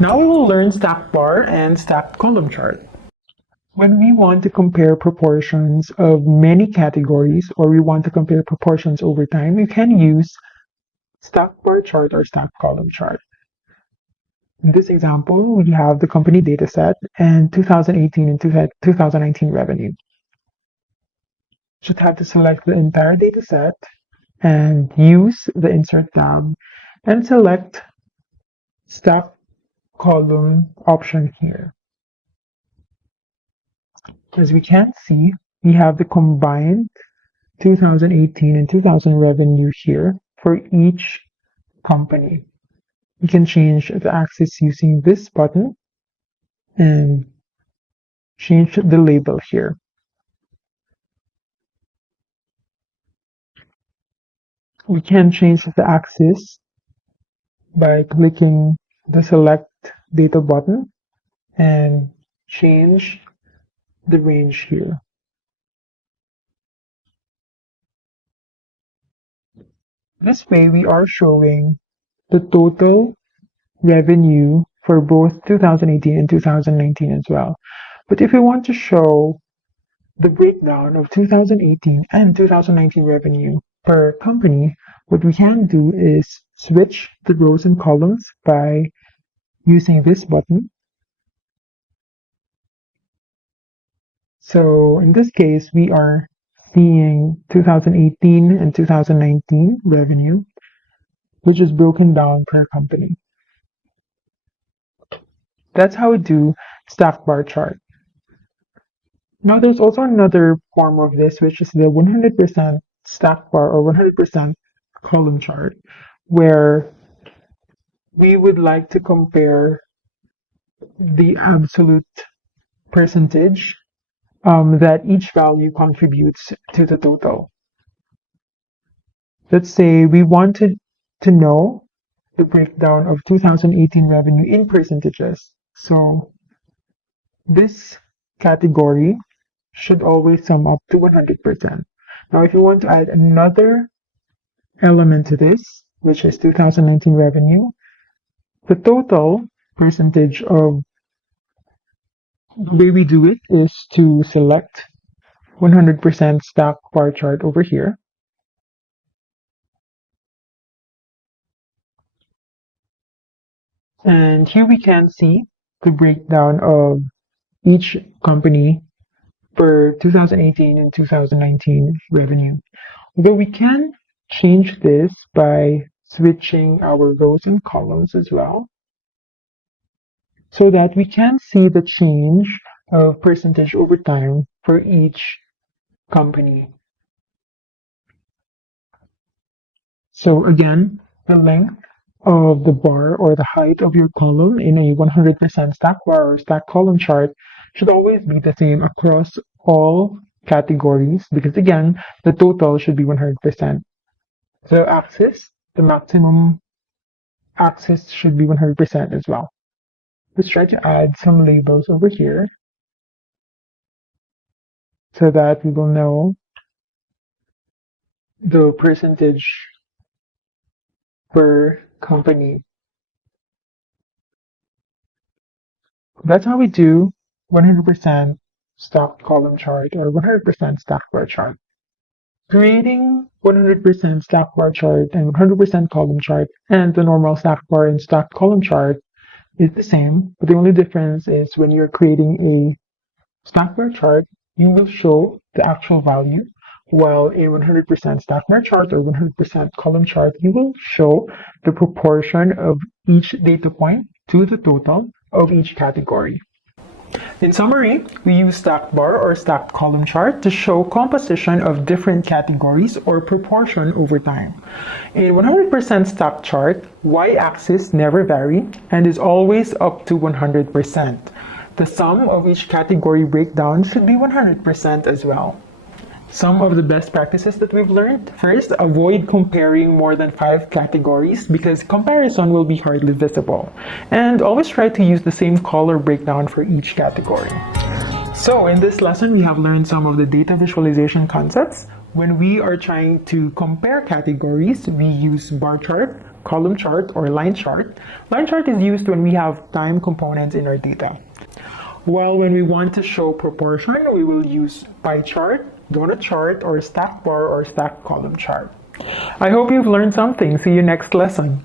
Now we will learn stacked bar and stacked column chart. When we want to compare proportions of many categories, or we want to compare proportions over time, you can use stacked bar chart or stacked column chart. In this example, we have the company dataset and 2018 and 2019 revenue. Should have to select the entire dataset and use the Insert tab and select Stack Column option here. As we can see, we have the combined 2018 and 2000 revenue here for each company. We can change the axis using this button and change the label here. We can change the axis by clicking the Select Data button and change the range here. This way, we are showing the total revenue for both 2018 and 2019 as well. But if we want to show the breakdown of 2018 and 2019 revenue per company, what we can do is switch the rows and columns by using this button. So in this case, we are seeing 2018 and 2019 revenue, which is broken down per company. That's how we do stacked bar chart. Now there's also another form of this, which is the 100% stacked bar or 100% column chart, where we would like to compare the absolute percentage that each value contributes to the total. Let's say we wanted to know the breakdown of 2018 revenue in percentages. So this category should always sum up to 100%. Now, if you want to add another element to this, which is 2019 revenue, the total percentage of the way we do it is to select 100% stacked bar chart over here. And here we can see the breakdown of each company for 2018 and 2019 revenue. Although we can change this by switching our rows and columns as well, so that we can see the change of percentage over time for each company. So again, the length of the bar or the height of your column in a 100% stack bar or stack column chart should always be the same across all categories, because again, the total should be 100%. The axis, the maximum axis, should be 100% as well. Let's try to add some labels over here so that we will know the percentage per company. That's how we do 100% stacked column chart or 100% stacked bar chart. Creating 100% stacked bar chart and 100% column chart and the normal stacked bar and stacked column chart is the same, but the only difference is when you're creating a stacked bar chart, you will show the actual value, while a 100% stacked bar chart or 100% column chart, you will show the proportion of each data point to the total of each category. In summary, we use stacked bar or stacked column chart to show composition of different categories or proportion over time. In 100% stacked chart, y-axis never vary and is always up to 100%. The sum of each category breakdown should be 100% as well. Some of the best practices that we've learned. First, avoid comparing more than 5 categories because comparison will be hardly visible. And always try to use the same color breakdown for each category. So in this lesson, we have learned some of the data visualization concepts. when we are trying to compare categories, we use bar chart, column chart, or line chart. Line chart is used when we have time components in our data. While when we want to show proportion, we will use pie chart, donut chart, or stack bar or stack column chart. I hope you've learned something. See you next lesson.